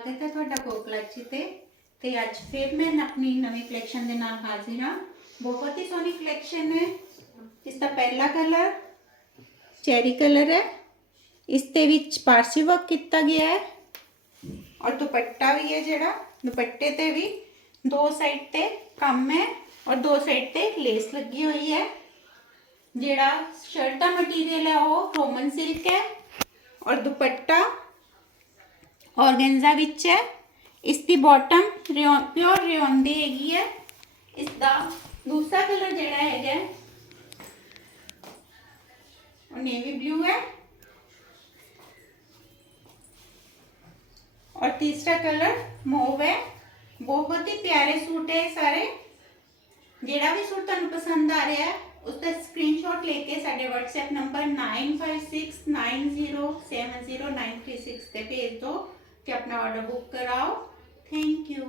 स्वागत है तुहाडा कोकलाची ते अज फिर मैं अपनी नवी कलैक्शन के नाल हाजिर हाँ। बहुत ही सोहनी कलैक्शन है। इसका पहला कलर चेरी कलर है। इसते विच पारसी वर्क किया गया है और दुपट्टा भी है जिहड़ा दुपट्टे ते भी दो साइड ते कम है और दो साइड ते लेस लगी हुई है। जिहड़ा शर्ट का मटीरियल है वो रोमन सिल्क है और दुपट्टा ऑर्गेन्जा विच है। इसकी बॉटम प्योर रेयन दी हैगी है। इसका दूसरा कलर जिहड़ा है नेवी ब्लू है और तीसरा कलर मोव है। बहुत ही प्यारे सूट है सारे। जिहड़ा भी सूट तुहानूं पसंद आ रहा है उसका स्क्रीनशॉट लेके साडे WhatsApp नंबर 9569070936 पे भेज दो कि अपना ऑर्डर बुक कराओ। Thank you.